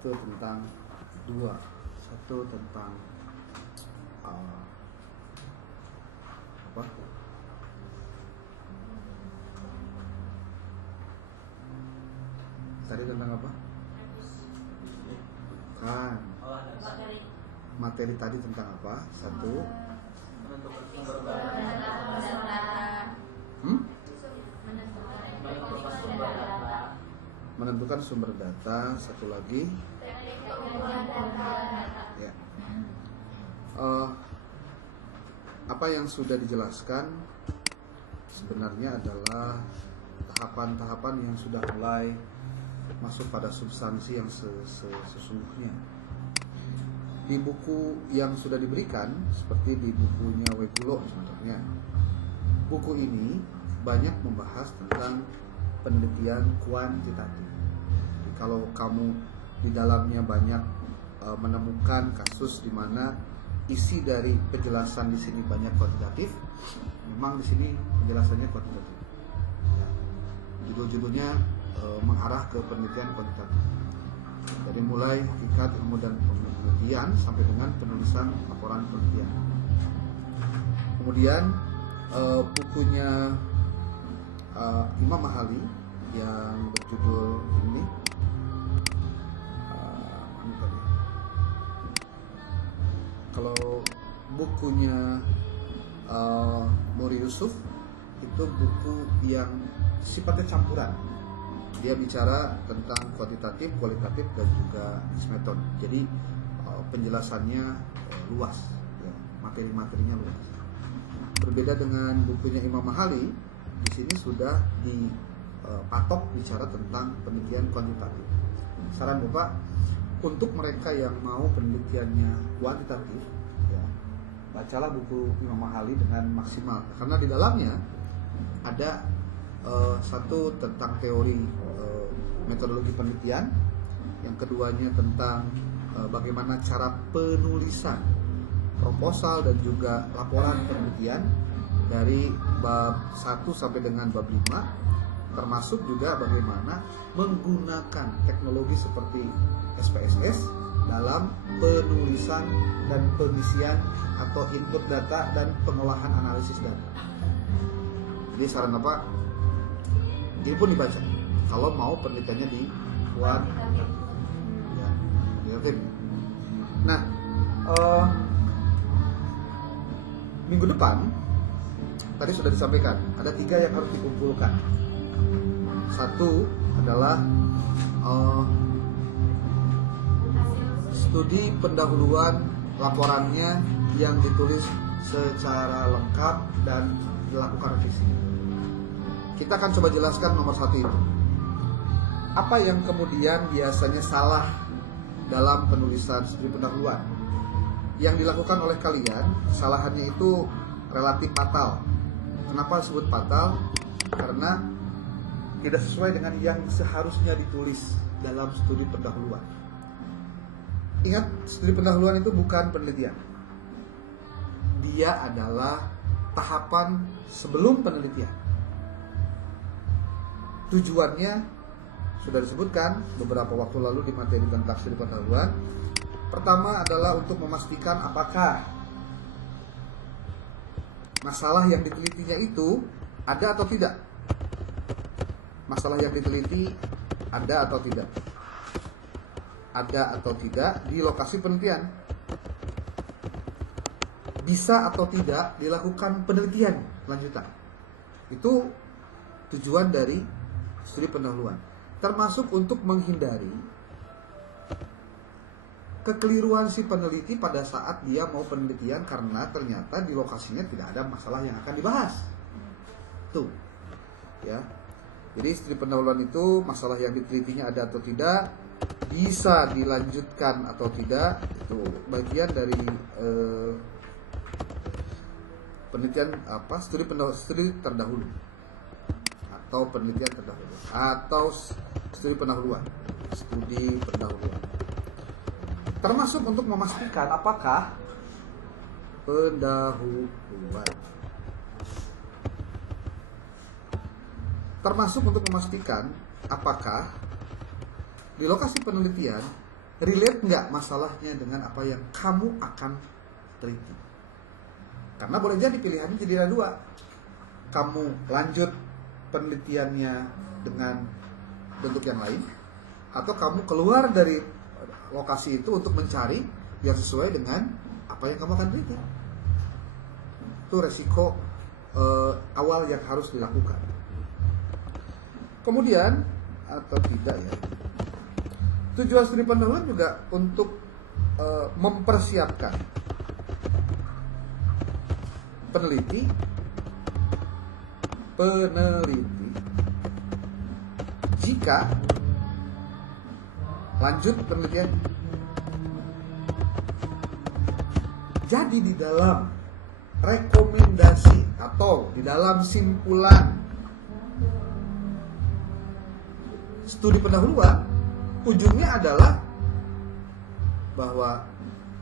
satu tentang dua, satu tentang apa? Tadi tentang apa? Kan materi tadi tentang apa? Satu menentukan sumber data. Satu lagi ya. Apa yang sudah dijelaskan sebenarnya adalah tahapan-tahapan yang sudah mulai masuk pada substansi yang sesungguhnya. Di buku yang sudah diberikan, seperti di bukunya Wegulo contohnya, buku ini banyak membahas tentang penelitian kuantitatif. Jadi kalau kamu di dalamnya banyak menemukan kasus di mana isi dari penjelasan di sini banyak kuantitatif, memang di sini penjelasannya kuantitatif. Ya. Judul-judulnya mengarah ke penelitian kuantitatif. Dari mulai hakikat, ilmu dan penelitian sampai dengan penulisan laporan penelitian. Kemudian bukunya Imam Mahali yang berjudul ini kalau bukunya Muri Yusuf itu buku yang sifatnya campuran. Dia bicara tentang kuantitatif, kualitatif, dan juga method. Jadi penjelasannya luas, ya, materi-materinya luas. Berbeda dengan bukunya Imam Mahali, di sini sudah dipatok bicara tentang penelitian kuantitatif. Saran Bapak, untuk mereka yang mau penelitiannya kuantitatif, ya, bacalah buku Imam Mahali dengan maksimal, karena di dalamnya ada satu tentang teori metodologi penelitian, yang keduanya tentang bagaimana cara penulisan proposal dan juga laporan penelitian dari bab 1 sampai dengan bab 5, termasuk juga bagaimana menggunakan teknologi seperti SPSS dalam penulisan dan pengisian atau input data dan pengolahan analisis data. Jadi saran Bapak, ini pun dibaca kalau mau penelitiannya di kuantitatif. Ya, nah, minggu depan tadi sudah disampaikan ada 3 yang harus dikumpulkan. Satu adalah studi pendahuluan laporannya yang ditulis secara lengkap dan dilakukan revisi. Kita akan coba jelaskan nomor 1 itu. Apa yang kemudian biasanya salah dalam penulisan studi pendahuluan? Yang dilakukan oleh kalian, kesalahannya itu relatif fatal. Kenapa disebut fatal? Karena tidak sesuai dengan yang seharusnya ditulis dalam studi pendahuluan. Ingat, studi pendahuluan itu bukan penelitian. Dia adalah tahapan sebelum penelitian. Tujuannya sudah disebutkan beberapa waktu lalu di materi tentang studi pendahuluan. Pertama adalah untuk memastikan apakah masalah yang ditelitinya itu ada atau tidak. Masalah yang diteliti ada atau tidak. Ada atau tidak di lokasi penelitian. Bisa atau tidak dilakukan penelitian lanjutan. Itu tujuan dari studi pendahuluan, termasuk untuk menghindari kekeliruan si peneliti pada saat dia mau penelitian karena ternyata di lokasinya tidak ada masalah yang akan dibahas. Tuh, ya. Jadi studi pendahuluan itu masalah yang ditelitinya ada atau tidak, bisa dilanjutkan atau tidak, itu bagian dari penelitian studi terdahulu atau penelitian terdahulu atau studi pendahuluan. Termasuk untuk memastikan apakah pendahuluan. Termasuk untuk memastikan apakah di lokasi penelitian relate nggak masalahnya dengan apa yang kamu akan teliti. Karena boleh jadi pilihannya jadi ada dua. Kamu lanjut penelitiannya dengan bentuk yang lain, atau kamu keluar dari lokasi itu untuk mencari yang sesuai dengan apa yang kamu akan teliti. Itu resiko awal yang harus dilakukan. Kemudian atau tidak ya, tujuan studi pendahuluan juga untuk mempersiapkan peneliti jika lanjut penelitian. Jadi di dalam rekomendasi atau di dalam simpulan studi pendahuluan, ujungnya adalah bahwa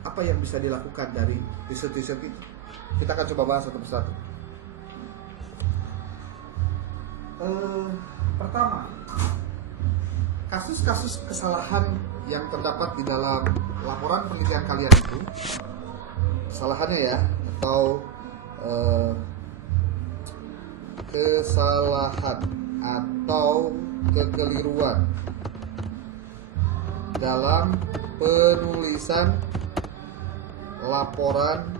apa yang bisa dilakukan dari riset-riset itu. Kita akan coba bahas satu persatu. Pertama, kasus-kasus kesalahan yang terdapat di dalam laporan penelitian kalian itu, kesalahannya ya, atau kesalahan atau kekeliruan dalam penulisan laporan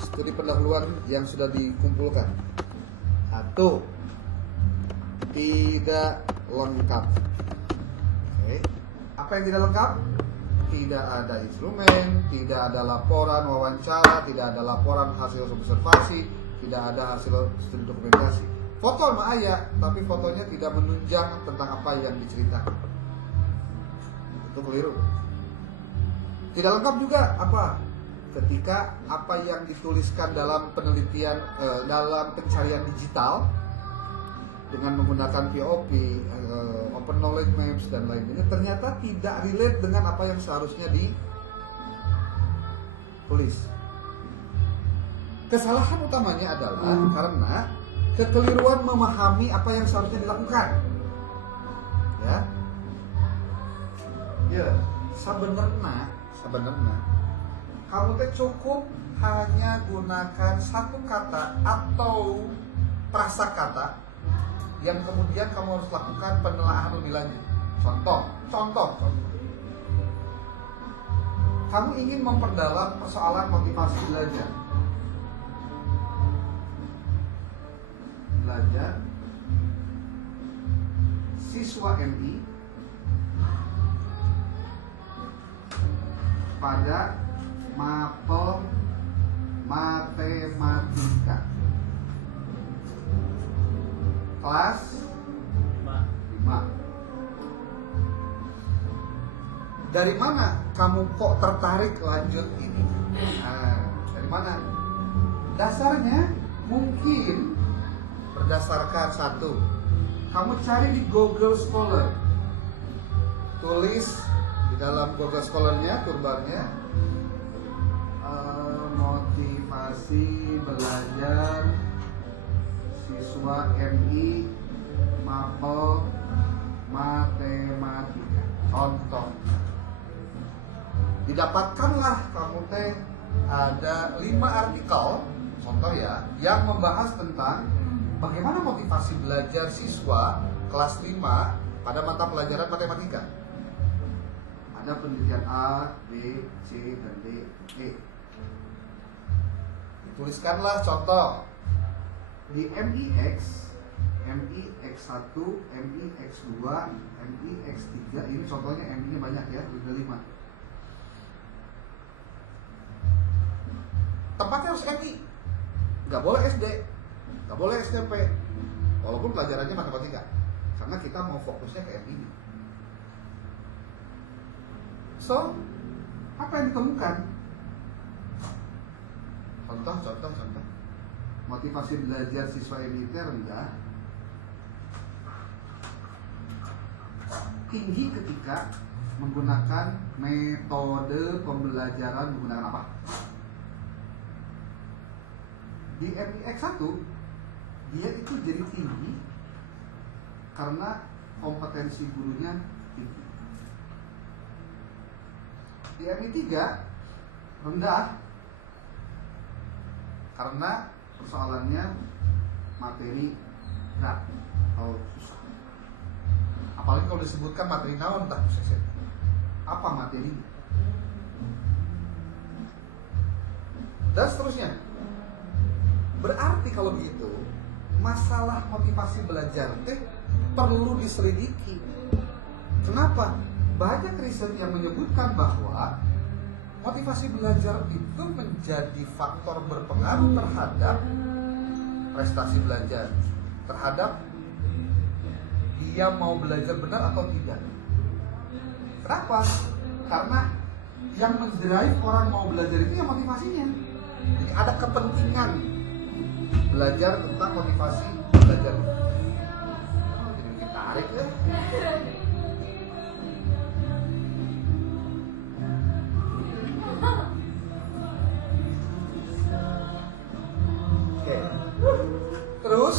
studi pendahuluan yang sudah dikumpulkan. Satu, tidak lengkap. Oke. Apa yang tidak lengkap? Tidak ada instrumen, tidak ada laporan wawancara, tidak ada laporan hasil observasi, tidak ada hasil studi dokumentasi. Foto mah aya, tapi fotonya tidak menunjang tentang apa yang diceritakan. Itu keliru. Tidak lengkap juga apa? Ketika apa yang dituliskan dalam penelitian, dalam pencarian digital dengan menggunakan POP, Open Knowledge Maps dan lainnya, ternyata tidak relate dengan apa yang seharusnya ditulis. Kesalahan utamanya adalah karena kekeliruan memahami apa yang seharusnya dilakukan. Ya, sebenarnya kamu teh cukup hanya gunakan satu kata atau prasakata yang kemudian kamu harus lakukan penelaahan lebih lanjut. Contoh. Kamu ingin memperdalam persoalan motivasi belajar. Siswa MI pada mapel matematika kelas 5. Dari mana kamu kok tertarik lanjut ini? Dari mana? Dasarnya mungkin berdasarkan satu, kamu cari di Google Scholar, tulis di dalam Google Scholar-nya, toolbar-nya, motivasi belajar siswa MI mapel matematika. Contoh, didapatkanlah kamu teh ada 5 artikel, contoh ya, yang membahas tentang bagaimana motivasi belajar siswa kelas 5 pada mata pelajaran matematika. Ada penelitian A, B, C, dan D, E. Tuliskanlah contoh di MIX 1, MIX 2, MIX 3. Ini contohnya MI-nya banyak ya, udah 5. Tempatnya harus MI, nggak boleh SD, nggak boleh SMP, walaupun pelajarannya matematika, karena kita mau fokusnya ke MI. So, apa yang ditemukan? Contoh. Motivasi belajar siswa MI rendah, tinggi ketika menggunakan metode pembelajaran menggunakan apa? Di MIX 1 dia itu jadi tinggi karena kompetensi gurunya tinggi. Di MI 3 rendah karena persoalannya materi berat atau susah. Apalagi kalau disebutkan materi naon tak susah. Apa materi? Dan seterusnya. Berarti kalau begitu, masalah motivasi belajar perlu diselidiki. Kenapa? Banyak riset yang menyebutkan bahwa motivasi belajar itu menjadi faktor berpengaruh terhadap prestasi belajar, terhadap dia mau belajar benar atau tidak. Kenapa? Karena yang mendrive orang mau belajar itu ya motivasinya. Jadi ada kepentingan belajar tentang motivasi belajar. Jadi bikin tarik ya. Oke. Terus.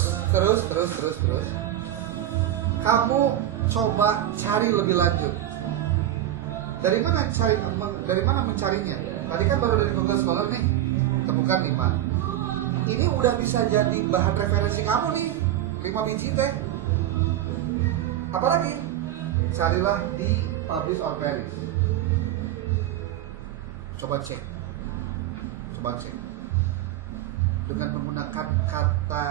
Kamu coba cari lebih lanjut. Dari mana mencarinya? Tadi kan baru dari Google Scholar nih, temukan 5. Ini udah bisa jadi bahan referensi kamu nih, 5 biji teh. Apalagi? Carilah di Publish or Perish. Coba cek. Dengan menggunakan kata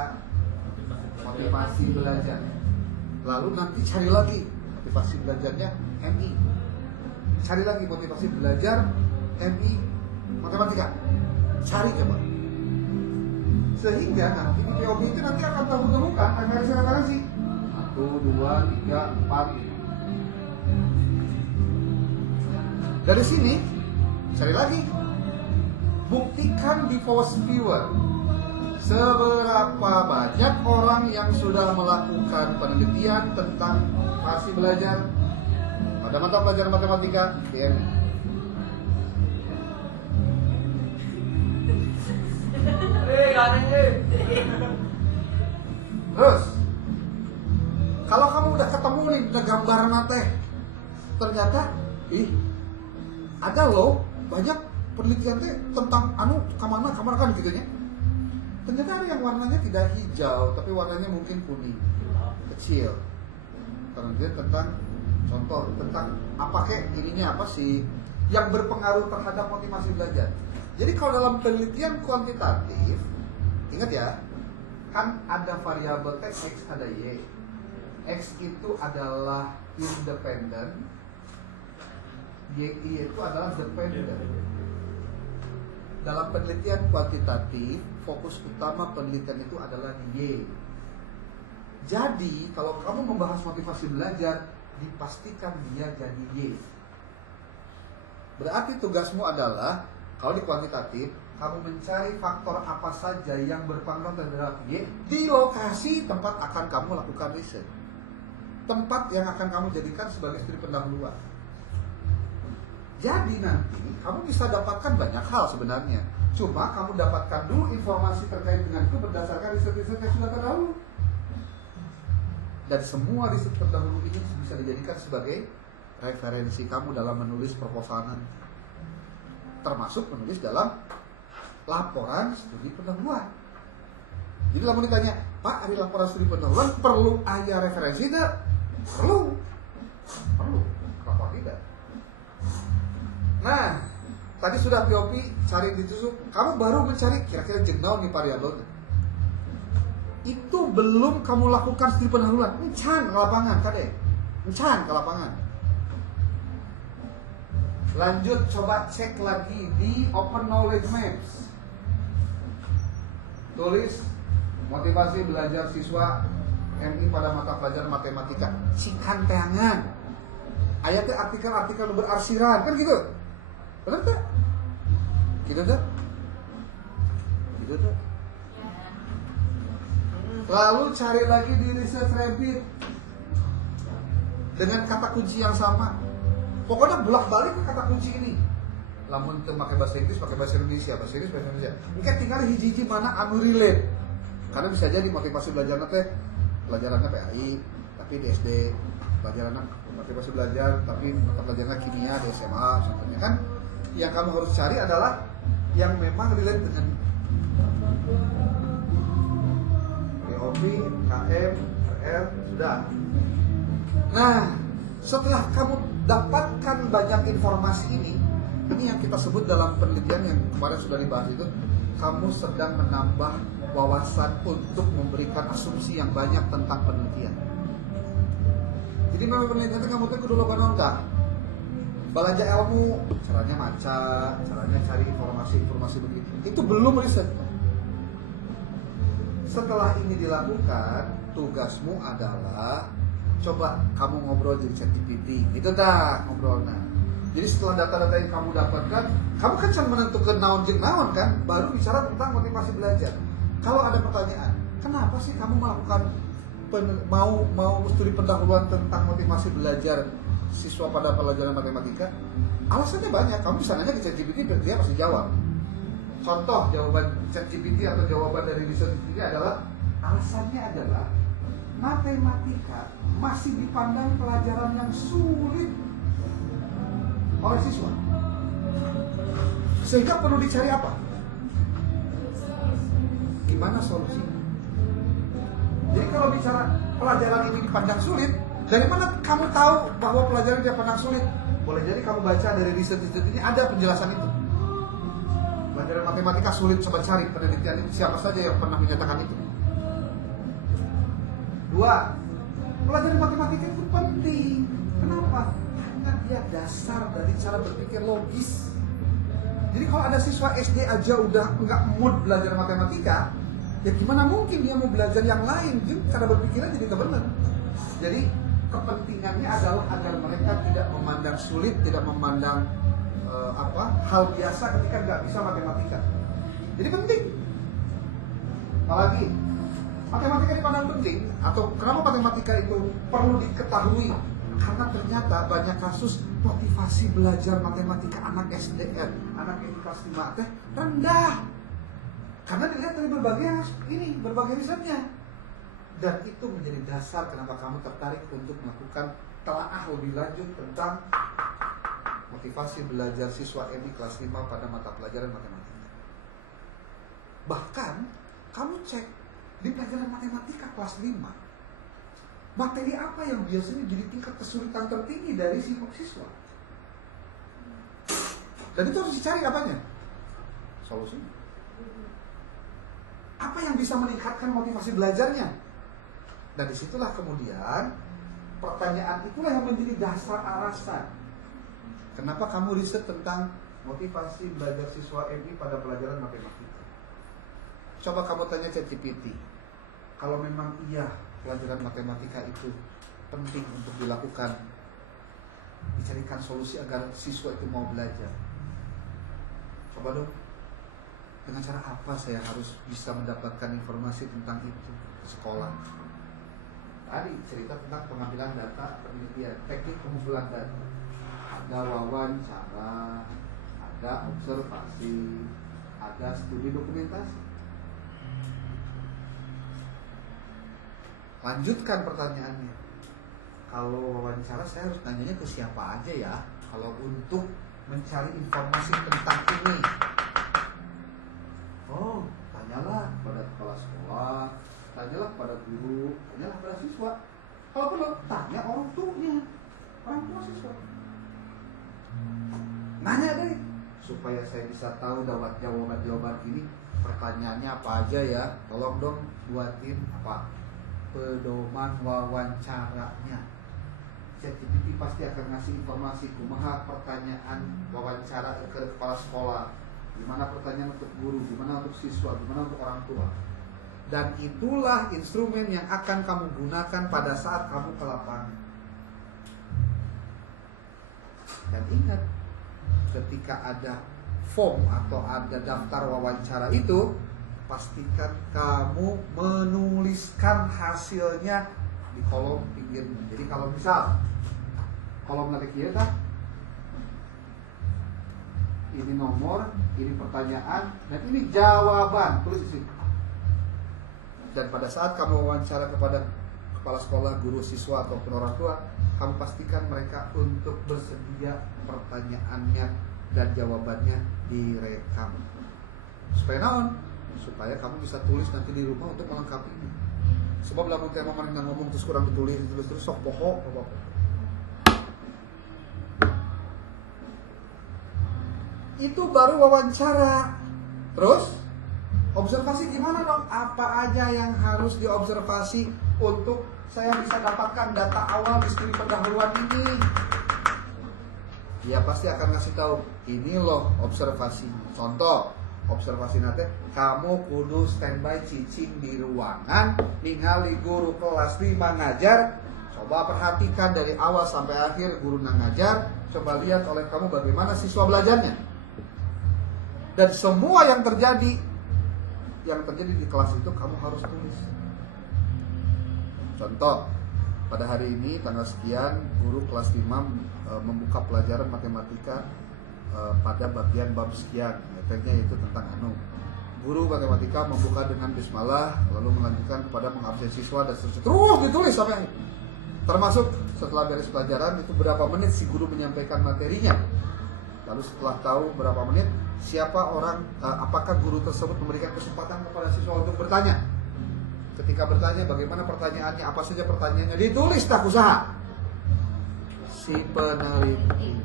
motivasi belajar. Lalu nanti cari lagi motivasi belajarnya MI. Cari lagi motivasi belajar MI matematika. Cari coba. Sehingga nanti di POB itu nanti akan terbuka referensi 1, 2, 3, 4, 5. Dari sini cari lagi. Buktikan di post viewer seberapa banyak orang yang sudah melakukan penelitian tentang motivasi belajar pada mata pelajaran matematika di MI. Terus, kalau kamu udah ketemu nih, udah gambaran teh, ternyata, ada loh banyak penelitian teh tentang kemana kan gitu ya. Ternyata ada yang warnanya tidak hijau, tapi warnanya mungkin kuning, kecil. Penelitian tentang apa ininya apa sih yang berpengaruh terhadap motivasi belajar. Jadi kalau dalam penelitian kuantitatif, ingat ya, kan ada variabel X, ada Y. X itu adalah independen, Y itu adalah dependent. Dalam penelitian kuantitatif, fokus utama penelitian itu adalah di Y. Jadi, kalau kamu membahas motivasi belajar, dipastikan dia jadi Y. Berarti tugasmu adalah, kalau di kuantitatif, kamu mencari faktor apa saja yang berpengaruh terhadap Y di lokasi tempat akan kamu lakukan riset. Tempat yang akan kamu jadikan sebagai studi pendahuluan. Jadi nanti kamu bisa dapatkan banyak hal sebenarnya. Cuma kamu dapatkan dulu informasi terkait dengan itu berdasarkan riset-riset yang sudah terdahulu. Dan semua riset terdahulu ini bisa dijadikan sebagai referensi kamu dalam menulis proposal nanti. Termasuk menulis dalam laporan studi pendahuluan. Jadi lamun ditanya, Pak, ada laporan studi pendahuluan perlu aya referensi tidak? Perlu. Kenapa tidak? Nah, tadi sudah POP cari ditusuk, kamu baru mencari kira-kira jengnaon nih variabelnya. Itu belum kamu lakukan studi pendahuluan. Encan ke lapangan, kade. Encan ke lapangan. Lanjut, coba cek lagi di Open Knowledge Maps. Tulis motivasi belajar siswa MI pada mata pelajaran matematika. Cikan teangan. Ayatnya artikel-artikel berarsiran, kan gitu. Benar tak? Gitu tak? Lalu cari lagi di Research Rabbit dengan kata kunci yang sama. Pokoknya bolak-balik ke kata kunci ini. Lamun pakai bahasa Inggris, pakai bahasa Indonesia, bahasa Inggris, bahasa Indonesia. Mungkin tinggal hiji-hiji mana anu relate. Karena bisa jadi motivasi belajarnya teh pelajarannya PAI, tapi di SD pelajarannya motivasi belajar, tapi mata pelajarannya kimia di SMA, contohnya kan yang kamu harus cari adalah yang memang relate dengan POV, KM, RR, sudah. Nah, setelah kamu dapatkan banyak informasi ini yang kita sebut dalam penelitian yang kemarin sudah dibahas itu, kamu sedang menambah wawasan untuk memberikan asumsi yang banyak tentang penelitian. Jadi memang penelitian itu kamu tuh kudu loba nongka. Belanja ilmu, caranya maca, caranya cari informasi-informasi begitu. Itu belum riset. Setelah ini dilakukan, tugasmu adalah coba kamu ngobrol di ChatGPT. Itu dah ngobrolnya. Jadi setelah data-data yang kamu dapatkan, kamu kan cuma menentukan naon jeung naon kan, baru bicara tentang motivasi belajar. Kalau ada pertanyaan, kenapa sih kamu melakukan mau studi pendahuluan tentang motivasi belajar siswa pada pelajaran matematika? Alasannya banyak. Kamu bisa nanya ke ChatGPT, dia pasti jawab. Contoh jawaban ChatGPT atau jawaban dari riset ini adalah, alasannya adalah matematika masih dipandang pelajaran yang sulit oleh siswa, sehingga perlu dicari apa? Gimana solusi? Jadi kalau bicara pelajaran ini dipandang sulit, dari mana kamu tahu bahwa pelajaran dia pandang sulit? Boleh jadi kamu baca dari riset ini ada penjelasan itu. Pelajaran matematika sulit, coba cari penelitian itu siapa saja yang pernah menyatakan itu. 2. Pelajaran matematika itu penting. Kenapa? Karena dia dasar dari cara berpikir logis. Jadi kalau ada siswa SD aja udah nggak mood belajar matematika, ya gimana mungkin dia mau belajar yang lain? Jadi cara berpikirnya jadi nggak benar. Jadi kepentingannya adalah agar mereka tidak memandang sulit, tidak memandang hal biasa ketika nggak bisa matematika. Jadi penting. Apalagi matematika dipandang penting, atau kenapa matematika itu perlu diketahui? Karena ternyata banyak kasus motivasi belajar matematika anak SDN, anak SD kelas 5 teh rendah. Karena dilihat dari berbagai risetnya. Dan itu menjadi dasar kenapa kamu tertarik untuk melakukan telaah lebih lanjut tentang motivasi belajar siswa MI kelas 5 pada mata pelajaran matematika. Bahkan kamu cek di pelajaran matematika kelas 5, materi apa yang biasanya jadi tingkat kesulitan tertinggi dari siswa? Dan itu harus dicari apanya? Solusinya. Apa yang bisa meningkatkan motivasi belajarnya? Dan disitulah kemudian pertanyaan itulah yang menjadi dasar alasan kenapa kamu riset tentang motivasi belajar siswa MI pada pelajaran matematika. Coba kamu tanya ChatGPT, kalau memang iya pelajaran matematika itu penting untuk dilakukan, dicarikan solusi agar siswa itu mau belajar. Coba dong, dengan cara apa saya harus bisa mendapatkan informasi tentang itu ke sekolah? Tadi cerita tentang pengambilan data, penelitian, teknik pengumpulan data. Ada wawancara, ada observasi, ada studi dokumentasi. Lanjutkan pertanyaannya. Kalau wawancara saya harus nanyanya ke siapa aja ya? Kalau untuk mencari informasi tentang ini, tanyalah pada kepala sekolah, tanyalah pada guru, tanyalah pada siswa. Kalau perlu, tanya orang tua siswa. Nanya deh, supaya saya bisa tahu jawaban ini. Pertanyaannya apa aja ya? Tolong dong buatin pedoman wawancaranya. ChatGPT pasti akan ngasih informasi kumaha pertanyaan wawancara ke kepala sekolah, gimana pertanyaan untuk guru, gimana untuk siswa, gimana untuk orang tua. Dan itulah instrumen yang akan kamu gunakan pada saat kamu ke lapangan. Dan ingat, ketika ada form atau ada daftar wawancara itu, pastikan kamu menuliskan hasilnya di kolom pinggirnya. Jadi kalau misal kolom lagi kiri kan, ini nomor, ini pertanyaan, dan ini jawaban, tulis di sini. Dan pada saat kamu wawancara kepada kepala sekolah, guru, siswa ataupun orang tua, kamu pastikan mereka untuk bersedia pertanyaannya dan jawabannya direkam. Supaya naon? Supaya kamu bisa tulis nanti di rumah untuk melengkapinya. Sebab lamun tema mana ngomong terus kurang ditulis terus sok poho apa. Itu baru wawancara. Terus observasi gimana dong? Apa aja yang harus diobservasi untuk saya bisa dapatkan data awal di studi pendahuluan ini? Dia pasti akan ngasih tahu, ini loh observasi. Contoh, observasi nanti kamu kudu standby cicing di ruangan, ningali guru kelas 5 ngajar. Coba perhatikan dari awal sampai akhir guru ngajar. Coba lihat oleh kamu bagaimana siswa belajarnya. Dan semua yang terjadi di kelas itu kamu harus tulis. Contoh, pada hari ini tanggal sekian guru kelas 5 membuka pelajaran matematika pada bagian bab sekian. Efeknya itu tentang guru matematika membuka dengan bismillah, lalu melanjutkan kepada mengabsen siswa dan seterusnya. Terus ditulis sampai termasuk setelah beres pelajaran itu berapa menit si guru menyampaikan materinya. Lalu setelah tahu berapa menit, siapa orang, apakah guru tersebut memberikan kesempatan kepada siswa untuk bertanya. Ketika bertanya, bagaimana pertanyaannya, apa saja pertanyaannya, ditulis tak usaha si peneliti.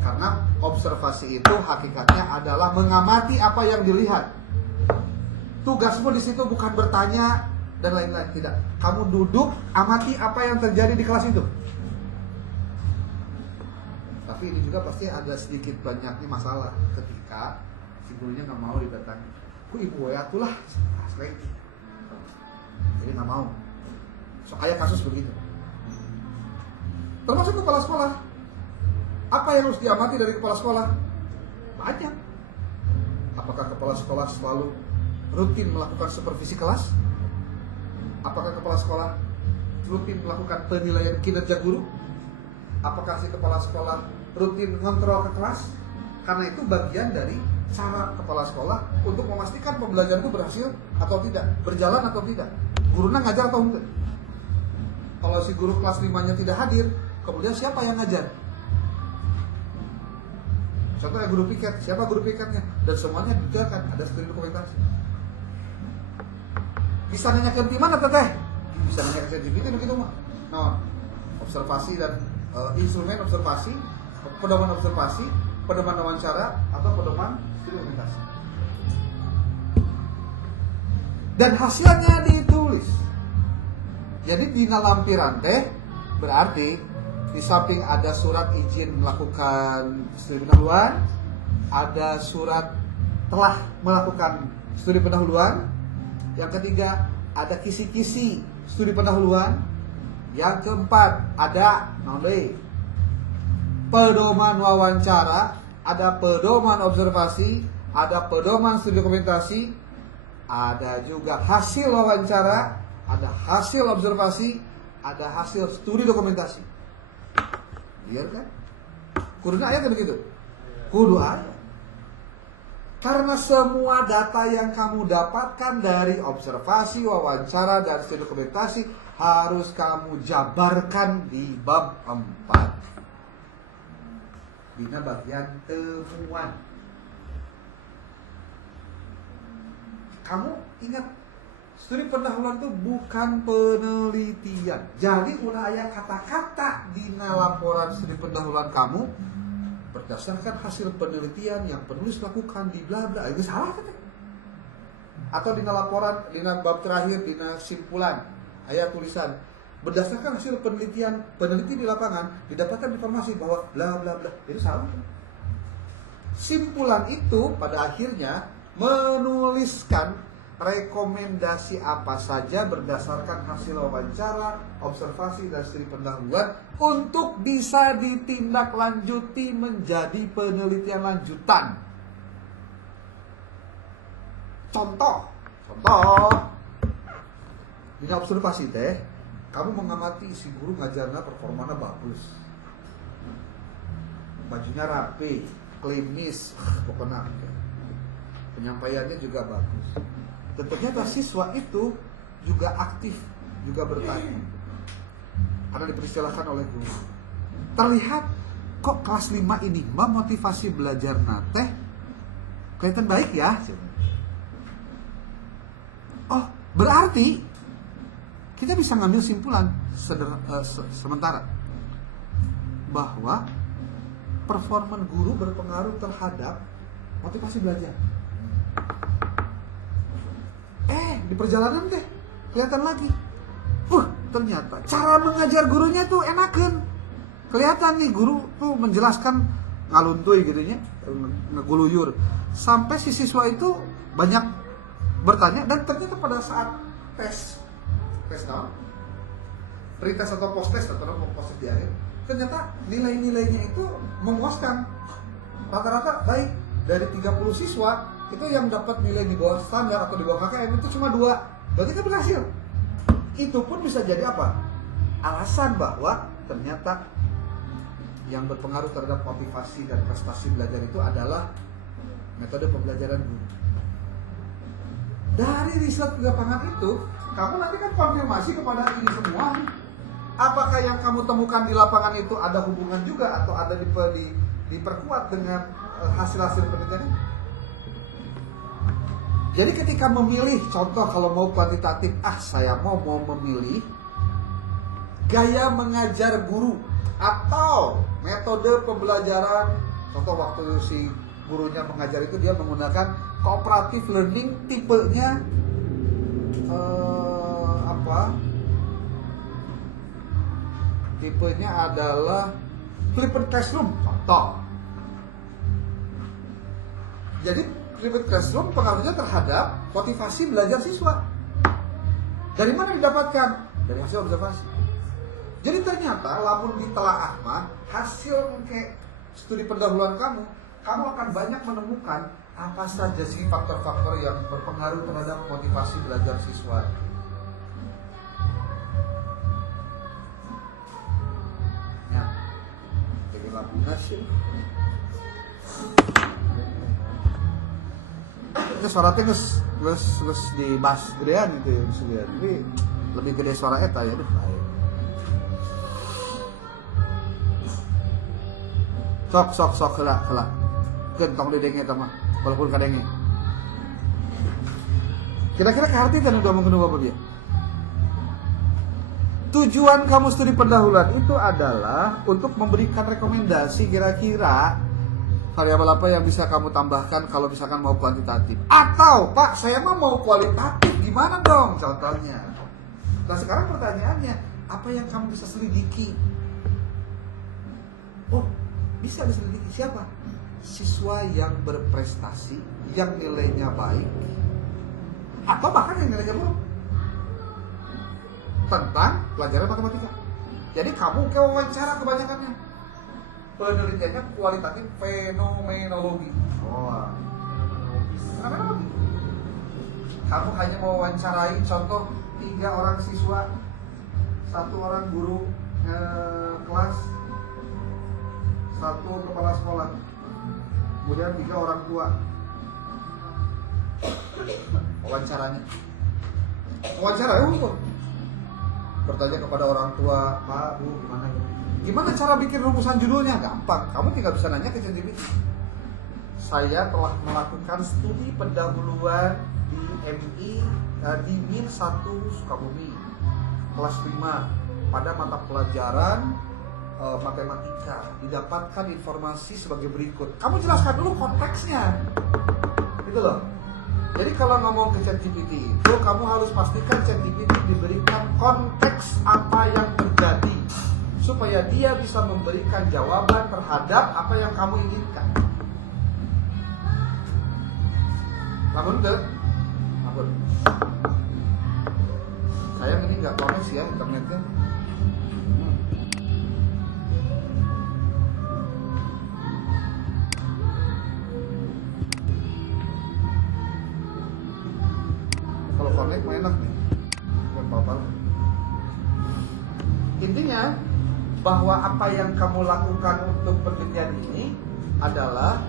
Karena observasi itu hakikatnya adalah mengamati apa yang dilihat. Tugasmu di situ bukan bertanya dan lain-lain, tidak. Kamu duduk, amati apa yang terjadi di kelas itu. Tapi ini juga pasti ada sedikit banyaknya masalah ketika si gurunya nggak mau didatangi. Ku ibu ya tuh lah, jadi nggak mau. So kayak kasus begitu. Termasuk kepala sekolah. Apa yang harus diamati dari kepala sekolah? Banyak. Apakah kepala sekolah selalu rutin melakukan supervisi kelas? Apakah kepala sekolah rutin melakukan penilaian kinerja guru? Apakah si kepala sekolah rutin kontrol ke kelas? Karena itu bagian dari cara kepala sekolah untuk memastikan pembelajaran itu berhasil atau tidak, berjalan atau tidak, gurunya ngajar atau enggak. Kalau si guru kelas 5-nya tidak hadir, kemudian siapa yang ngajar? Contohnya guru piket, siapa guru piketnya? Dan semuanya detailkan, ada studi dokumentasi. Bisa nanya ke di mana teteh? Bisa nanya ke ChatGPT begitu mah. Nah, observasi dan instrumen observasi, pedoman observasi, pedoman wawancara atau pedoman studi dokumentasi. Dan hasilnya ditulis. Jadi di lampiran teh berarti di samping ada surat izin melakukan studi pendahuluan, ada surat telah melakukan studi pendahuluan. Yang ketiga, ada kisi-kisi studi pendahuluan. Yang keempat, ada pedoman wawancara, ada pedoman observasi, ada pedoman studi dokumentasi, ada juga hasil wawancara, ada hasil observasi, ada hasil studi dokumentasi. Biar kan? Kudunya ayat begitu. Kudu ayat. Karena semua data yang kamu dapatkan dari observasi, wawancara, dan studi dokumentasi harus kamu jabarkan di bab 4. Dina bagian temuan. Kamu ingat, studi pendahuluan itu bukan penelitian. Jadi ulah aya kata-kata di laporan studi pendahuluan kamu berdasarkan hasil penelitian yang penulis lakukan di bla bla. Itu salah kan? Atau di laporan di bab terakhir di simpulan ayat tulisan berdasarkan hasil penelitian peneliti di lapangan didapatkan informasi bahwa bla bla bla. Itu salah kan? Simpulan itu pada akhirnya menuliskan rekomendasi apa saja berdasarkan hasil wawancara, observasi, dan studi pendahuluan untuk bisa ditindaklanjuti menjadi penelitian lanjutan. Contoh, di observasi teh, kamu mengamati si guru ngajarnya performanya bagus, bajunya rapi, klimis, pokoknya penyampaiannya juga bagus. Dan ternyata siswa itu juga aktif, juga bertanya, karena dipersilahkan oleh guru. Terlihat kok kelas 5 ini Mbak motivasi belajar teh kelihatan baik ya. Oh, berarti kita bisa ngambil simpulan sementara bahwa performa guru berpengaruh terhadap motivasi belajar. Di perjalanan teh kelihatan lagi. Ternyata cara mengajar gurunya tuh enakan. Kelihatan nih guru tuh menjelaskan ngaluntuy gitu nya, ngeguluyur. Sampai si siswa itu banyak bertanya dan ternyata pada saat tes naon? Pretest atau post test atau post test di akhir, ternyata nilai-nilainya itu memuaskan. Rata-rata baik. Dari 30 siswa itu yang dapat nilai di bawah standar atau di bawah KKM itu cuma 2. Berarti kan berhasil. Itu pun bisa jadi apa? Alasan bahwa ternyata yang berpengaruh terhadap motivasi dan prestasi belajar itu adalah metode pembelajaran guru. Dari riset di lapangan itu, kamu nanti kan konfirmasi kepada ini semua. Apakah yang kamu temukan di lapangan itu ada hubungan juga atau ada diperkuat dengan hasil-hasil penelitian ini? Jadi ketika memilih, contoh kalau mau kuantitatif, saya mau memilih gaya mengajar guru atau metode pembelajaran. Contoh waktu si gurunya mengajar itu dia menggunakan cooperative learning, tipenya tipenya adalah flipped classroom, contoh. Jadi flipped classroom pengaruhnya terhadap motivasi belajar siswa. Dari mana didapatkan? Dari hasil observasi. Jadi ternyata lamun ditelaah mah hasil kayak studi pendahuluan kamu akan banyak menemukan apa saja sih faktor-faktor yang berpengaruh terhadap motivasi belajar siswa. Ya, jadi lagu sih. Itu suaranya geus di bass gedean gitu ya, gedean. Tapi lebih gede suara eta ya. Sok heula. Gentong dedengnya eta mah, walaupun kadenge. Kira-kira keharti kan udah mengkenal apa dia? Tujuan kamu studi pendahuluan itu adalah untuk memberikan rekomendasi kira-kira variabel apa yang bisa kamu tambahkan kalau misalkan mau kuantitatif. Atau, Pak, saya mau kualitatif, gimana dong contohnya? Nah sekarang pertanyaannya, apa yang kamu bisa selidiki? Oh, bisa diselidiki. Siapa? Siswa yang berprestasi, yang nilainya baik, atau bahkan yang nilainya buruk tentang pelajaran matematika. Jadi kamu ke wawancara kebanyakannya penelitiannya kualitatif fenomenologi. Fenomenologi. Kamu hanya mau wawancarai contoh 3 orang siswa, 1 orang guru kelas, 1 kepala sekolah, kemudian 3 orang tua. Wawancara untuk bertanya kepada orang tua, Pak, Bu, gimana cara bikin rumusan judulnya? Gampang, kamu tinggal bisa nanya ke ChatGPT. Saya telah melakukan studi pendahuluan di MI di MIN 1 Sukabumi kelas 5 pada mata pelajaran matematika. Didapatkan informasi sebagai berikut. Kamu jelaskan dulu konteksnya, gitu loh. Jadi kalau ngomong ke ChatGPT itu kamu harus pastikan ChatGPT diberikan konteks apa yang terjadi supaya dia bisa memberikan jawaban terhadap apa yang kamu inginkan. Namun sayang ini nggak koneksi ya internetnya. Kalau connect mah enak nih, apa-apa. Intinya bahwa apa yang kamu lakukan untuk penelitian ini adalah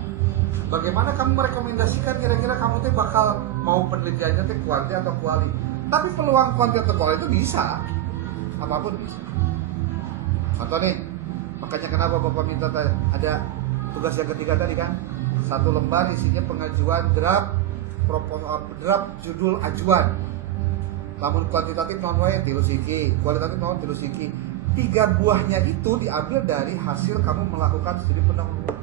bagaimana kamu merekomendasikan kira-kira kamu tuh bakal mau penelitiannya tuh kuanti atau kuali. Tapi peluang kuanti atau kuali itu bisa, apapun bisa. Contoh nih, Makanya kenapa Bapak minta ada tugas yang ketiga tadi kan? 1 lembar isinya pengajuan draft judul ajuan. Namun kuantitatif non wae tilu siki, kualitatif non tilu siki. 3 buahnya itu diambil dari hasil kamu melakukan studi pendahuluan.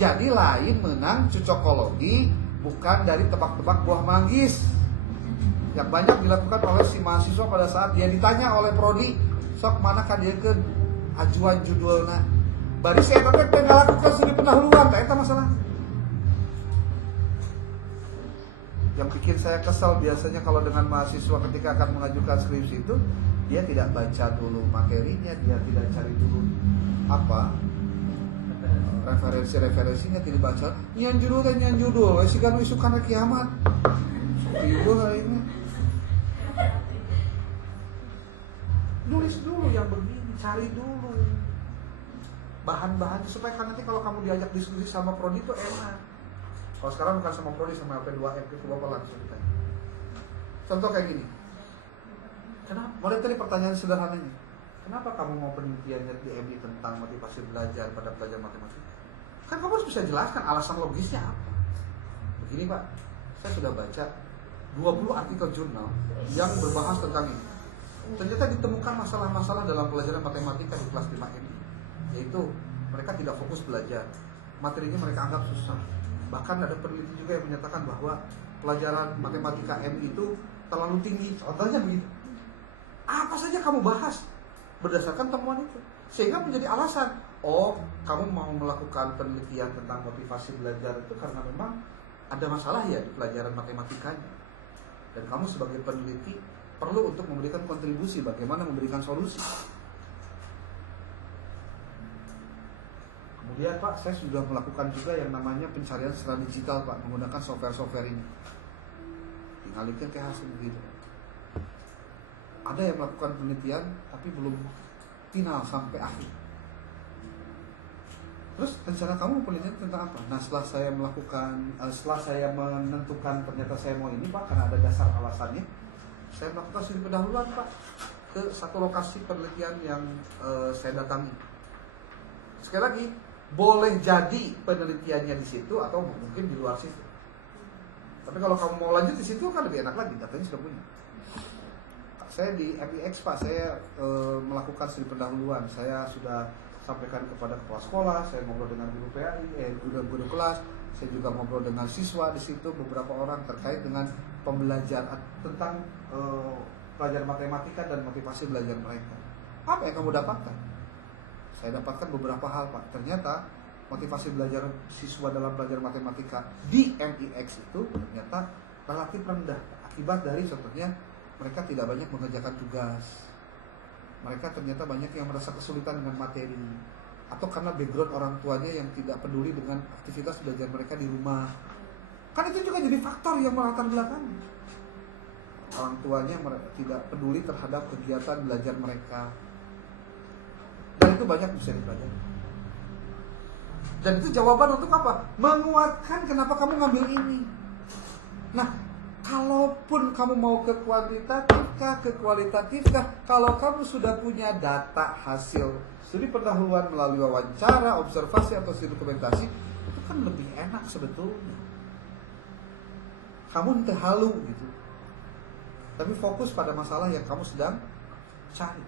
Jadi lain menang cocokologi bukan dari tebak-tebak buah manggis yang banyak dilakukan oleh si mahasiswa pada saat dia ditanya oleh prodi, sok mana kan dia ke ajuan judulnya. Bari saya tetap nggak lakukan studi pendahuluan, tak itu masalah. Yang bikin saya kesal biasanya kalau dengan mahasiswa ketika akan mengajukan skripsi itu, dia tidak baca dulu materinya, dia tidak cari dulu referensinya tidak baca. Nyan judul, sigan isukan kiamat. Ibu hari ini. Nulis dulu yang begini, cari dulu bahan-bahan supaya nanti kalau kamu diajak diskusi sama prodi itu enak. Kalau sekarang bukan sama prodi, sama LP2M itu Bapak langsung ditanya. Contoh kayak gini. Kenapa? Mulai tadi pertanyaan sederhananya. Kenapa kamu mau penelitiannya di MI tentang motivasi belajar pada pelajar matematika? Kan kamu harus bisa jelaskan alasan logisnya apa. Begini Pak, saya sudah baca 20 artikel jurnal yang berbahas tentang ini. Ternyata ditemukan masalah-masalah dalam pelajaran matematika di kelas 5 MI, yaitu mereka tidak fokus belajar, materinya mereka anggap susah. Bahkan ada peneliti juga yang menyatakan bahwa pelajaran matematika MI itu terlalu tinggi. Contohnya begitu. Apa saja kamu bahas berdasarkan temuan itu, sehingga menjadi alasan, oh kamu mau melakukan penelitian tentang motivasi belajar itu karena memang ada masalah ya di pelajaran matematikanya, dan kamu sebagai peneliti perlu untuk memberikan kontribusi bagaimana memberikan solusi. Kemudian Pak, saya sudah melakukan juga yang namanya pencarian secara digital Pak, menggunakan software ini. Dialihkan ke hasil begitu. Ada yang melakukan penelitian tapi belum final sampai akhir. Terus rencana kamu penelitian tentang apa? Nah setelah saya menentukan ternyata saya mau ini Pak, karena ada dasar alasannya, saya melakukan studi pendahuluan Pak ke satu lokasi penelitian yang saya datangi. Sekali lagi, boleh jadi penelitiannya di situ atau mungkin di luar situ. Tapi kalau kamu mau lanjut di situ kan lebih enak lagi, datanya sudah punya. Saya di MIX Pak, saya melakukan studi pendahuluan. Saya sudah sampaikan kepada kepala sekolah, saya ngobrol dengan guru PAI, guru kelas, saya juga ngobrol dengan siswa di situ beberapa orang terkait dengan pembelajaran tentang pelajaran matematika dan motivasi belajar mereka. Apa yang kamu dapatkan? Saya dapatkan beberapa hal Pak. Ternyata motivasi belajar siswa dalam belajar matematika di MIX itu ternyata relatif rendah akibat dari contohnya mereka tidak banyak mengerjakan tugas. Mereka ternyata banyak yang merasa kesulitan dengan materi, atau karena background orang tuanya yang tidak peduli dengan aktivitas belajar mereka di rumah. Kan itu juga jadi faktor yang melatar belakangi. Orang tuanya tidak peduli terhadap kegiatan belajar mereka. Dan itu banyak bisa dipelajari. Dan itu jawaban untuk apa? Menguatkan kenapa kamu ngambil ini. Nah, kalaupun kamu mau ke kualitatif kah, kalau kamu sudah punya data hasil studi pendahuluan melalui wawancara, observasi atau studi dokumentasi, itu kan lebih enak sebetulnya. Kamu ente halu gitu, tapi fokus pada masalah yang kamu sedang cari.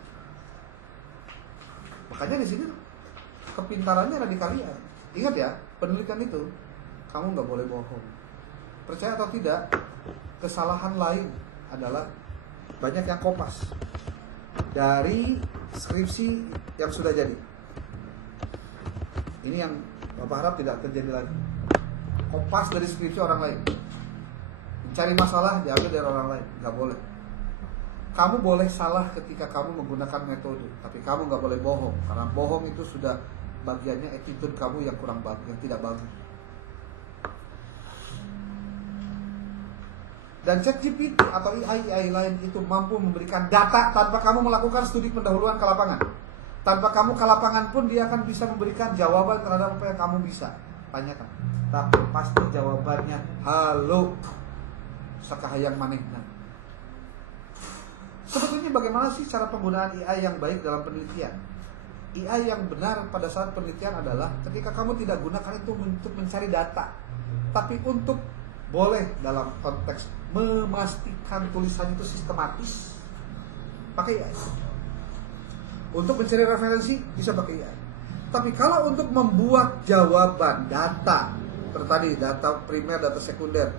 Makanya di sini kepintarannya ada di kalian. Ingat ya, penelitian itu kamu nggak boleh bohong. Percaya atau tidak, kesalahan lain adalah banyak yang kopas dari skripsi yang sudah jadi. Ini yang Bapak harap tidak terjadi lagi. Kopas dari skripsi orang lain, mencari masalah diambil dari orang lain, nggak boleh. Kamu boleh salah ketika kamu menggunakan metode, tapi kamu nggak boleh bohong, karena bohong itu sudah bagiannya attitude kamu yang kurang bagus, yang tidak bagus. Dan ChatGPT atau AI lain itu mampu memberikan data tanpa kamu melakukan studi pendahuluan ke lapangan. Tanpa kamu ke lapangan pun dia akan bisa memberikan jawaban terhadap apa yang kamu bisa tanyakan. Tapi pasti jawabannya halo, sakahayang manehna. Sebetulnya bagaimana sih cara penggunaan AI yang baik dalam penelitian? AI yang benar pada saat penelitian adalah ketika kamu tidak gunakan itu untuk mencari data, tapi untuk boleh dalam konteks memastikan tulisannya itu sistematis, pakai AI. Untuk mencari referensi bisa pakai AI. Tapi kalau untuk membuat jawaban data, tadi data primer, data sekunder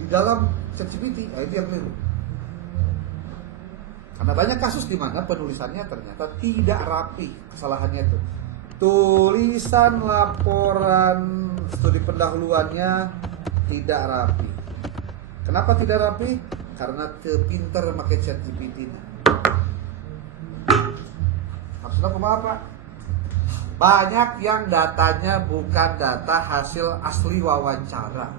di dalam ChatGPT, itu yang keliru. Karena banyak kasus di mana penulisannya ternyata tidak rapi, kesalahannya itu. Tulisan laporan studi pendahuluannya tidak rapi. Kenapa tidak rapi? Karena pinter pakai ChatGPT. Maksudnya apa? Banyak yang datanya bukan data hasil asli wawancara,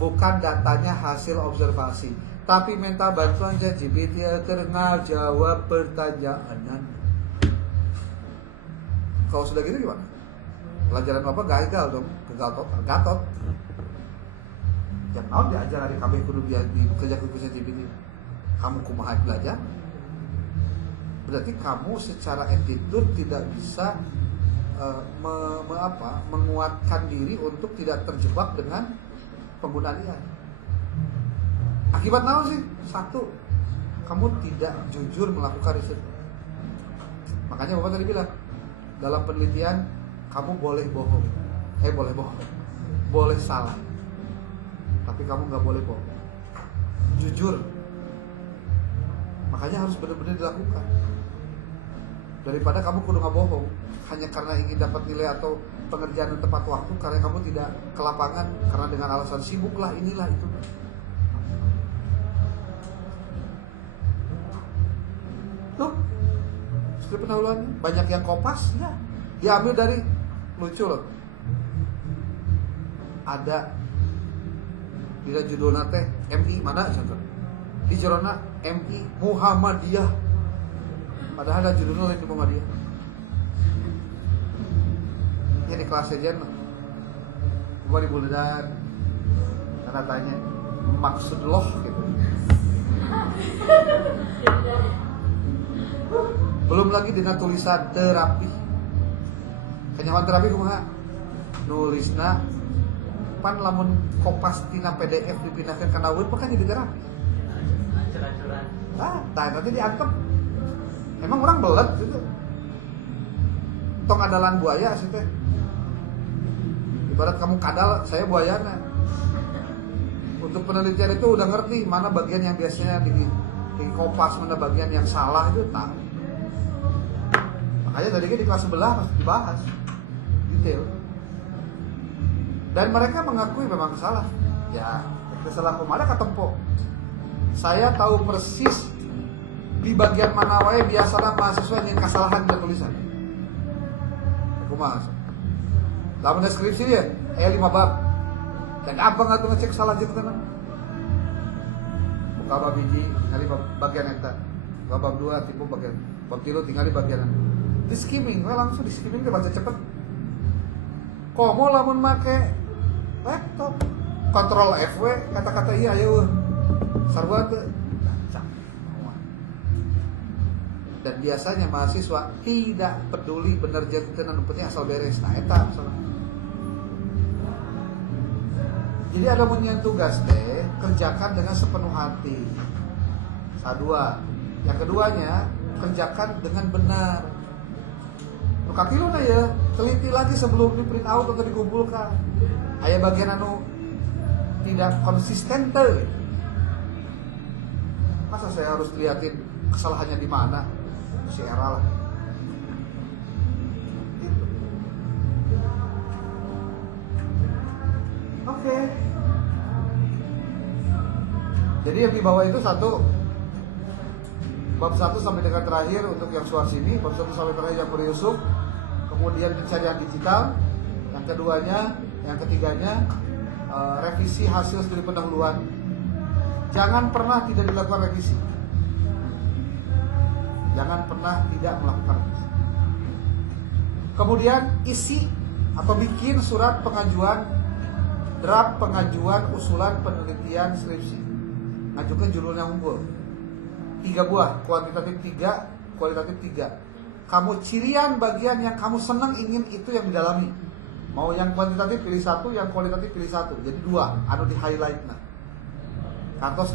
bukan datanya hasil observasi, tapi minta bantuan ChatGPT agar ngajawab pertanyaan. Kalau sudah gitu gimana? Pelajaran Bapak gagal dong, gagal total, gatot. Yang mau diajar dari KB kudu kerja ke ChatGPT. Kamu kumaha belajar? Berarti kamu secara attitude tidak bisa menguatkan diri untuk tidak terjebak dengan penggunaan AI. Akibat naon sih? Satu, kamu tidak jujur melakukan riset. Makanya Bapak tadi bilang, dalam penelitian kamu boleh bohong. Boleh salah. Tapi kamu nggak boleh bohong. Jujur. Makanya harus benar-benar dilakukan. Daripada kamu kudu nggak bohong hanya karena ingin dapat nilai atau pengerjaan yang tepat waktu, karena kamu tidak ke lapangan karena dengan alasan sibuk lah, inilah itu. Tuh, studi pendahuluan banyak yang kopas ya, diambil dari, lucu loh. Ada di judulnya teh MI mana contoh? Di judulnya MI Muhammadiyah. Padahal ada judulnya lain di Muhammadiyah. Ya di kelas sejen gua di bulan karena tanya maksud loh gitu. Belum lagi dengan tulisan terapi. Kenyawan terapi kumaha? Nulisna pan lamun kopas tina PDF dipindahkan ke Word kan jadi terapi. Nanti diangkep. Emang orang belet gitu. Tong adalan buaya sih teh. Ibarat kamu kadal, saya buayana. Untuk penelitian itu udah ngerti mana bagian yang biasanya di kopas, mana bagian yang salah itu tahu. Makanya tadi di kelas sebelah dibahas detail. Dan mereka mengakui memang salah. Ya, kesalahan kemana ketempo. Saya tahu persis di bagian mana wae biasanya mahasiswa yang kesalahan di tulisan. Kumaha? Lamun deskripsi dia, 5 bab. Dan apa nggak tuh ngecek salah jeung tenan? Buka bab hiji, ngali bagian eta. Bab 2 tipu bagian. Bab 3 tinggali bagian. Di skimming, langsung di skimming dia baca cepet. Komo lamun make laptop, Ctrl F we kata-kata iya ayo. Sarua teu. Dan biasanya mahasiswa tidak peduli bener jeung teu, nu penting asal beres. Nah eta misalnya. Jadi ada punya tugas teh, kerjakan dengan sepenuh hati. Sadua. Yang keduanya, kerjakan dengan benar. Nu katiluna ya, teliti lagi sebelum di print out atau dikumpulkan. Aya bagian anu tidak konsisten teh. Masa saya harus liatin kesalahannya di mana? Si era lah. Gitu. Oke. Jadi yang di bawah itu satu, bab 1 sampai dengan terakhir untuk yang Suharsini, bab 1 sampai terakhir yang Yusuf. Kemudian pencarian digital. Yang keduanya, yang ketiganya revisi hasil studi pendahuluan. Jangan pernah tidak dilakukan revisi. Jangan pernah tidak melakukan revisi. Kemudian isi atau bikin surat pengajuan, draft pengajuan usulan penelitian skripsi. Ngajukan judulnya unggul. 3 buah, kuantitatif 3, kualitatif 3. kamu cirian bagian yang kamu senang ingin itu yang didalami. Mau yang kuantitatif pilih satu, yang kualitatif pilih satu. Jadi dua, anu di highlight nah. Kantos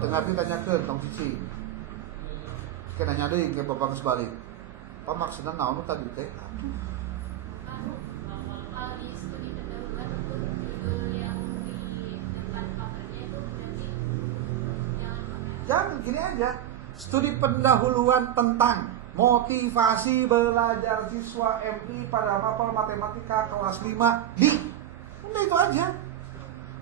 tengah ditanyakeun tong cici. Kena nanya deui ke bapak geus balik. Apa maksudna naon tadi teh? Kalau di studi pendahuluan untuk judul yang di depan covernya itu berarti Jangan gini aja. Studi pendahuluan tentang motivasi belajar siswa MI pada mapel matematika kelas 5 di. Udah itu aja.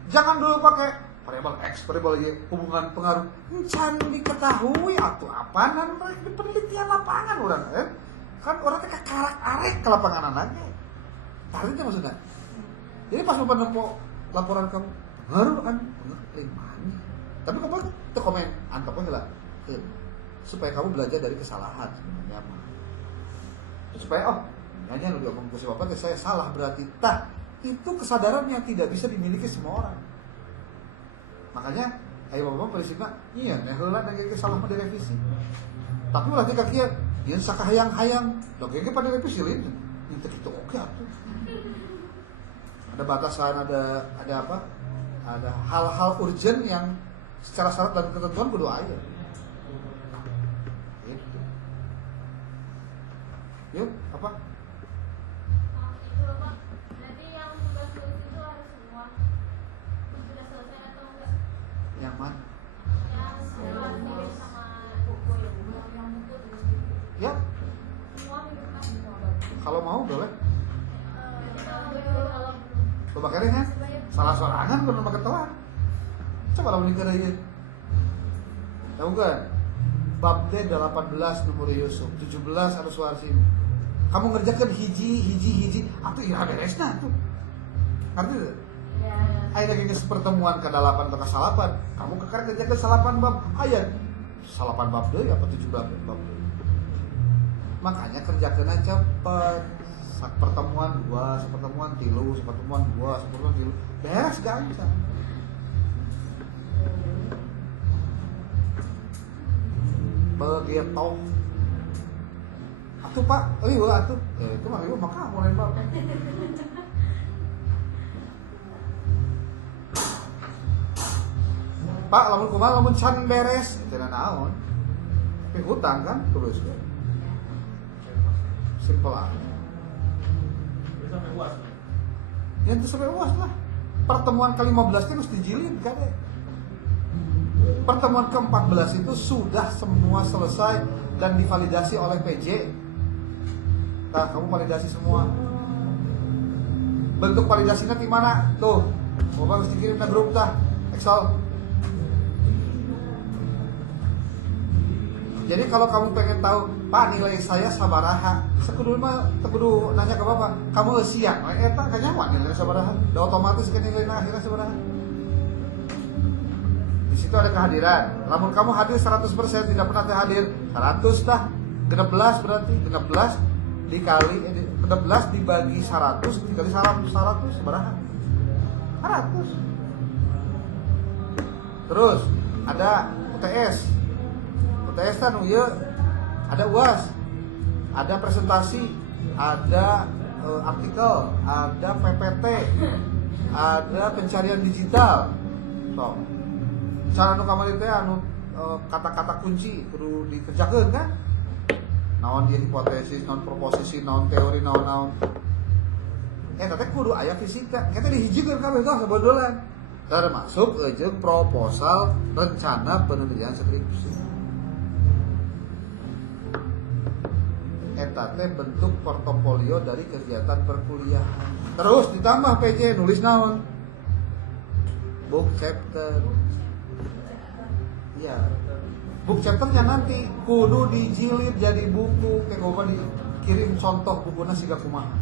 Jangan dulu pakai variabel X, variabel Y, hubungan pengaruh. Can diketahui atau apa namanya di penelitian lapangan orang kan orang teh karak arek ke lapangan lagi. Tahu itu maksudnya. Jadi pas mau nempo laporan kamu pengaruh kan mana. Tapi kamu tuh komen antapnya lah. Supaya kamu belajar dari kesalahan sebenarnya supaya nyanyi lu diomong ke si bapak saya salah berarti itu kesadaran yang tidak bisa dimiliki semua orang. Makanya ayo bapak prinsipnya iya heula da ge salah mah direvisi tapi ulah tika kieu ieun sakahayang-hayang da ge pada revisi lain itu kitu oke atuh ada batasan ada apa ada hal-hal urgent yang secara syarat dan ketentuan kudu aya. Yuk, apa? itu Bapak, berarti yang tugas tulis itu harus semua sudah selesai atau enggak? Yang mana? Yang sudah mirip sama buku yang buku tulis Ya, semua mirip kan? kalau mau boleh. Kalau Coba keren kan? Salah sorangan kudu make telan. Coba lamun dikeureuyeun. Tahu kan? Bab D 18 nomor Yusuf, 17 harus warsim. Kamu ngerjakan hiji, atuh ira beresna tuh. Ngerti tidak? ya. Aya lagi geus pertemuan ke 8 atau ke 8, kamu keker kerjakan 8 bab ayat. 8 bab deui apa 7 bab deui. Makanya kerjakeun cepet. Sak pertemuan 2, pertemuan 3, pertemuan 2, pertemuan 3. Beres gancang. Begitu. Atuh Pak, iya atuh. Itu mah ieu maka mulai bab. Pak, lamun kumaha lamun can beres, teu naon. Tapi hutang kan terus. Simpel aja. Sampai UAS. Ya itu sampai UAS lah. Pertemuan ke-15 itu harus dijilid kan ya. Pertemuan ke-14 itu sudah semua selesai dan divalidasi oleh PJ. Nah, kamu validasi semua. Bentuk validasinya di mana? Tuh, Bapak harus dikirim ke grup tah, Excel. Jadi kalau kamu pengen tahu, Pak nilai saya sabaraha, sekudu mah kudu nanya ke Bapak, kamu siang, eta kanyawan nilai sabaraha, udah otomatis kan nilai akhirnya sabaraha. Di situ ada kehadiran. Namun kamu hadir 100%, tidak pernah hadir 100 dah. 16 berarti 16 dikali 16 dibagi 100 dikali 100 sabaraha? 100. Terus ada UTS. UTS kan ada UAS, ada presentasi, ada artikel, ada PPT, ada pencarian digital. So, cara nu kamari teh anu kata-kata kunci kudu dikerjakeun kan? Naon dia hipotesis, naon proposisi, naon teori, naon. Teh kudu aya fisika. Kita dihijikeun kabeh tah sabodolan. Termasuk jeung proposal rencana penelitian skripsi. Eta teh bentuk portofolio dari kegiatan perkuliahan. Terus ditambah PJ nulis naon? Book chapter. Iya. Book chapternya nanti kudu dijilid jadi buku kayak gua dikirim contoh bukunya siga kumaha.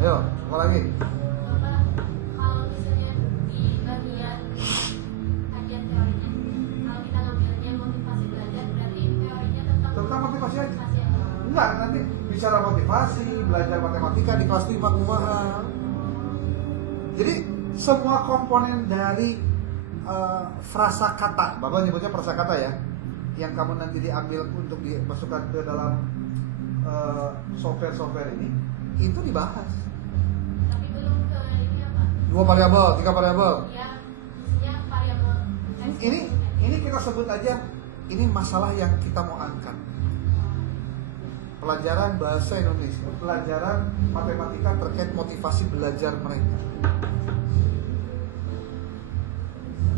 Ayo, apa lagi? Bapak, kalau misalnya di bagian kajian teorinya, kalau kita ngambilnya motivasi belajar, berarti teorinya Tentang motivasi aja. aja. Enggak, nanti bicara motivasi, belajar matematika di kelas 5 kumaha. Jadi semua komponen dari frasa kata, Bapak nyebutnya frasa kata ya, yang kamu nanti diambil untuk dimasukkan ke dalam software ini, itu dibahas. Tapi belum ke ini apa? 2 variabel, 3 variabel. Ya, maksudnya variabel. Ini kita sebut aja, ini masalah yang kita mau angkat. Pelajaran bahasa Indonesia, pelajaran matematika terkait motivasi belajar mereka.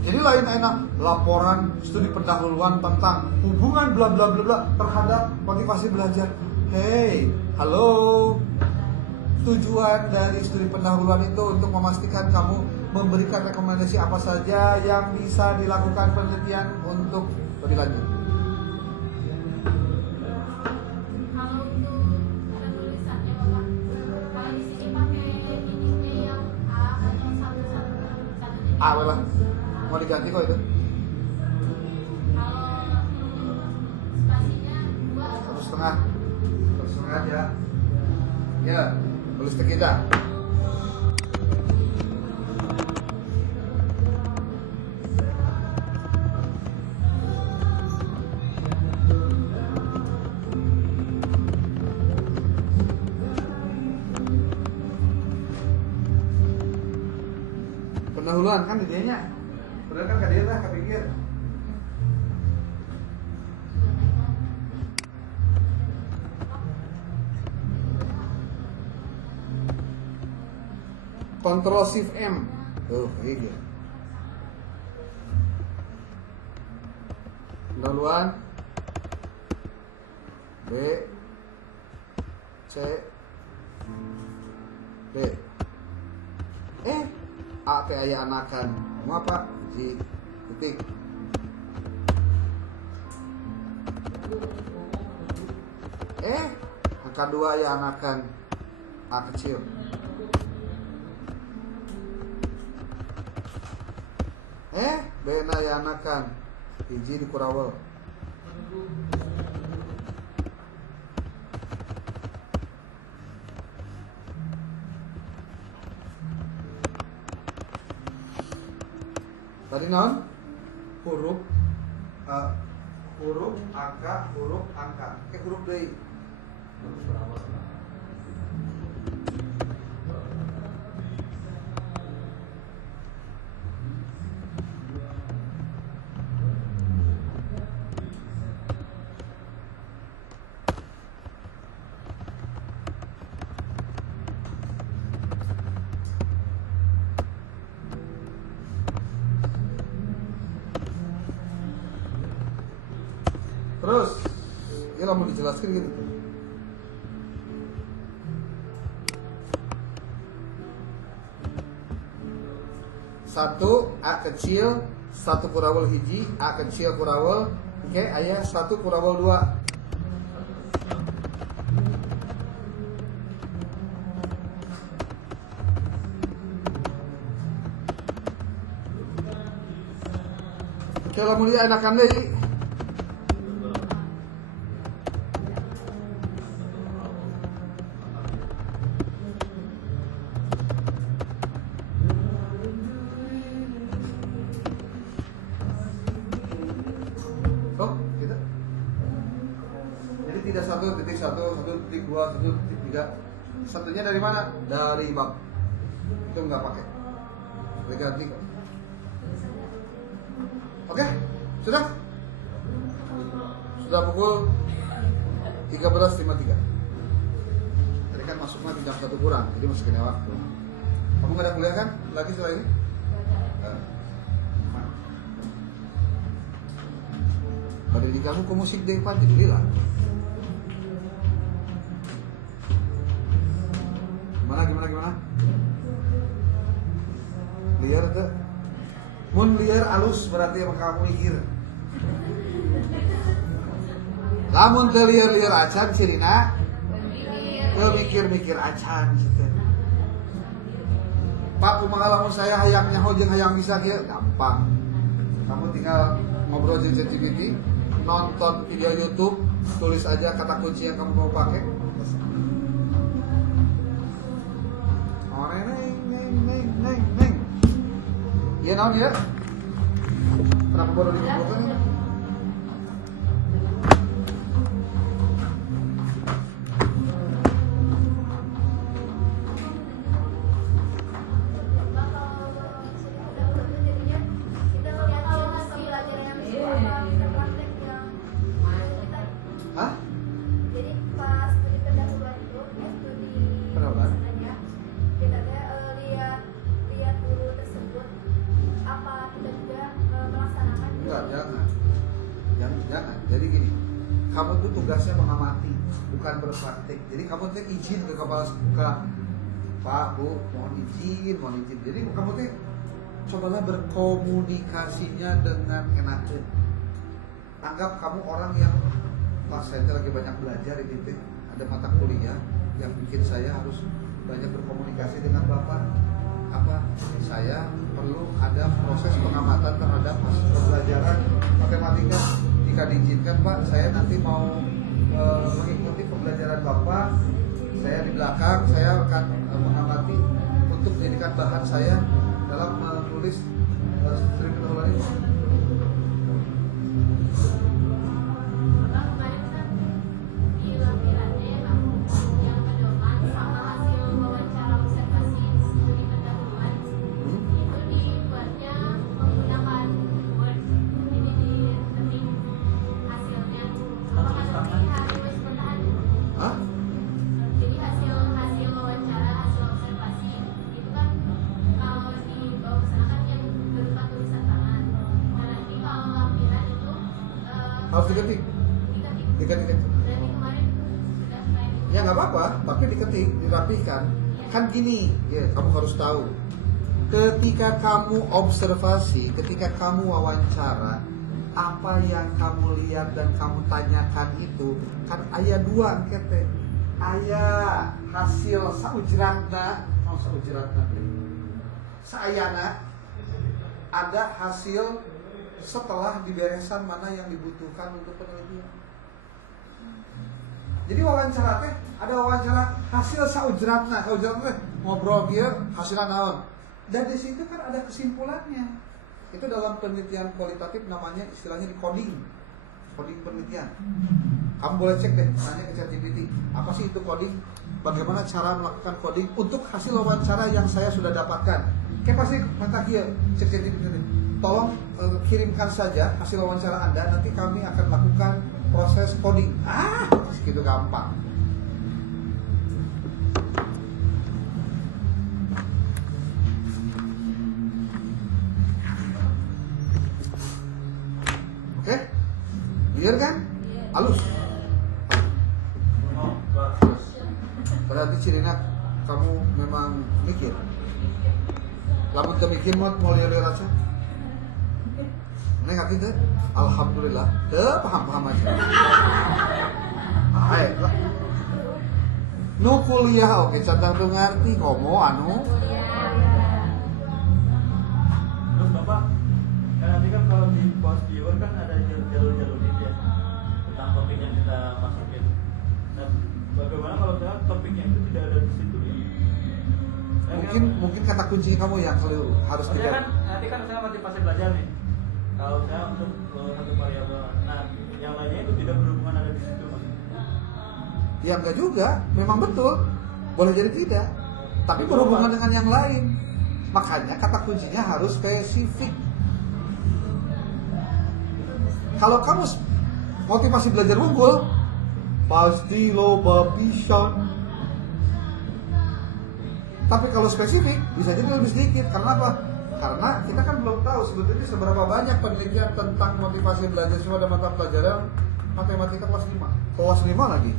Jadi lain enak laporan studi pendahuluan tentang hubungan bla bla bla bla terhadap motivasi belajar. Hey, halo. Tujuan dari studi pendahuluan itu untuk memastikan kamu memberikan rekomendasi apa saja yang bisa dilakukan penelitian untuk lebih lanjut. Kalau untuk ada tulisannya Bapak, kalau di sini pakai titiknya yang A atau satu titik. Ah, lah. Mau diganti kok itu. Kalau spasinya 2 atau 1,5. 1,5 aja. Ya, tulis ke kita. Pendahuluan kan idenya. Bener kan kadieu lah kepikir. Ctrl Shift M. Tuh, ini dia. Pendahuluan B C B A teh aya anakan. Mau apa? Ji titik. Angka 2 aya anakan A kecil. B na aya anakan hiji di kurawel. Tadi non huruf angka, huruf angka. Huruf deui. Terus, ya mau dijelaskan gitu. Satu A kecil, 1 kurawal hiji, A kecil kurawal, oke, aya 1 kurawal 2. Oke, lamun dia enakan deui. Tidak 1.1, 1.2, 1.3. Satunya dari mana? Dari bab. Itu nggak pakai. Diganti kok. Oke, sudah? Sudah pukul 13.53. Tadi kan masuknya di jam 1 kurang, jadi masih kena waktu. Kamu nggak ada kuliah kan? Lagi setelah ini? Pada di kamu ke musik deh, Pak, jadi lah. Gimana? Liar tuh. Mun liar alus berarti emang kamu mikir. Lamun teu liar acan cirina teu mikir acan gitu. Pak kumaha lamun saya hayang nyaho jeung hayang bisa kieu gampang. Kamu tinggal ngobrol jeung ChatGPT, nonton video YouTube, tulis aja kata kunci yang kamu mau pakai. Neng. Iya naon ya? Kenapa baru dikumpulkan ini? Hah? Jadi pas studi pendahuluan itu, studi Pendahuluan? misalnya, kita lihat guru tersebut apa kita juga melaksanakan. Enggak, jangan. Jadi gini, kamu tuh tugasnya mengamati, bukan berpraktik. Jadi kamu tuh izin ke kepala sekolah, Pak, Bu, mohon izin. Jadi kamu tuh cobalah berkomunikasinya dengan enaknya. Anggap kamu orang yang, Pak, saya lagi banyak belajar ini teh, ada mata kuliah yang bikin saya harus banyak berkomunikasi dengan Bapak. Apa? Saya perlu ada proses pengamatan terhadap hasil pembelajaran matematika. Jika diizinkan, Pak, saya nanti mau mengikuti pembelajaran Bapak. Saya di belakang, saya akan mengamati untuk menjadikan bahan saya dalam menulis studi pendahuluan ini. Kemarin kan di lampirannya yang pedoman sama hasil wawancara observasi studi pendahuluan itu dibuatnya menggunakan Word. Jadi diketik hasilnya. Apakah nanti harus bertahan? Hah? Jadi hasil wawancara, hasil observasi itu kan kalau dibawa ke sana kan yang berupa tulisan tangan. Nah nanti kalau lampiran itu Harus diketik. diketik. Berarti kemarin sudah kayak gitu. Ya nggak apa-apa, tapi diketik, dirapihkan. Kan gini, ya kamu harus tahu. Ketika kamu observasi, ketika kamu wawancara, apa yang kamu lihat dan kamu tanyakan itu kan aya dua angkete. Aya hasil saujratna, saayana ada hasil setelah diberesan mana yang dibutuhkan untuk penelitian. Jadi wawancara teh ada wawancara hasil saujratna teh ngobrol dia hasilnya naon. Dan di situ kan ada kesimpulannya. Itu dalam penelitian kualitatif namanya istilahnya di coding penelitian. Kamu boleh cek deh, tanya ke ChatGPT, apa sih itu coding? Bagaimana cara melakukan coding untuk hasil wawancara yang saya sudah dapatkan? Kayak pasti mata kia cek ChatGPT. Tolong kirimkan saja hasil wawancara Anda, nanti kami akan lakukan proses coding. Segitu gampang. Oke? Clear kan? Halus. Oh, Pak. Berarti cirina kamu memang mikir. Lamun teu mikir mau lieur-lieur aja. Neng aki teh alhamdulillah teu paham-paham aja. Hai, nu kuliah oke cadang tuh ngerti komo anu. Terus Bapak, kan nanti kan kalau di post viewer kan ada jalur-jalur ini ya tentang topik yang kita masukin. Dan bagaimana kalau misalnya topik yang itu tidak ada di situ ya? Mungkin kata kunci kamu yang harus Maksudnya kan tidak. nanti kan misalnya motivasi belajar nih. Kalau saya untuk satu variabel, nah yang lainnya itu tidak berhubungan ada di situ maksudnya. Ya enggak juga, memang betul. Boleh jadi tidak. Tapi berhubungan dengan yang lain. Makanya kata kuncinya harus spesifik. Kalau kamu motivasi belajar unggul, pasti loba pisan. Tapi kalau spesifik bisa jadi lebih sedikit. Karena apa? Karena kita kan belum tahu sebetulnya seberapa banyak penelitian tentang motivasi belajar siswa dan mata pelajaran matematika kelas 5. Kelas 5 lagi.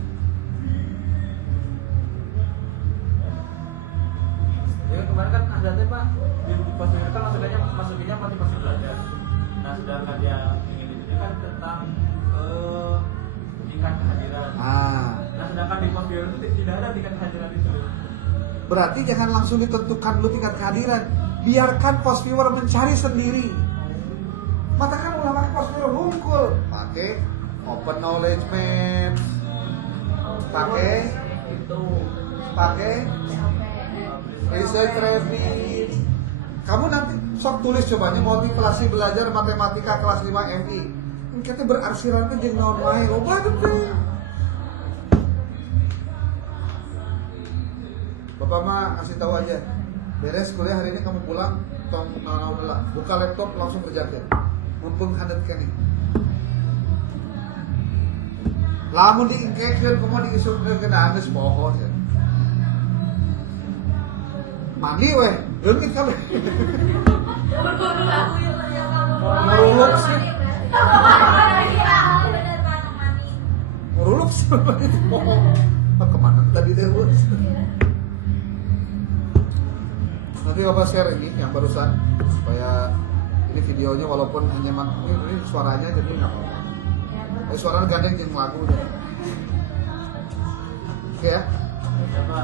Ya kemarin kan ada teh Pak di post viewer kan masukinnya motivasi belajar. Nah sedangkan yang ingin ditunjukkan tentang tingkat kehadiran. Nah sedangkan di post viewer itu tidak ada tingkat kehadiran itu. Berarti jangan langsung ditentukan dulu tingkat kehadiran. Biarkan post viewer mencari sendiri. Matakan ulama post viewer hunkul. Pakai open knowledge map. Pakai research rabbit. Kamu nanti sok tulis cobanya motivasi belajar matematika kelas 5 MI. Kita berarsiran ke jeung naon wae loba teh. Bapak mah kasih tahu aja. Beres kuliah hari ini kamu pulang, tong udah buka laptop langsung kerjakan. Mumpung handap kene. Lamun diingkekeun kumaha diisupkeun ke geus poho ya. Mandi weh, leungit kabeh. Meruluk sih. Meruluk sih. Kemana tadi deh lu? Nanti Bapak share ini yang barusan supaya ini videonya walaupun hanya ini suaranya jadi nggak apa-apa. Suaranya gandeng jeung lagu deh. Oke ya. Siapa?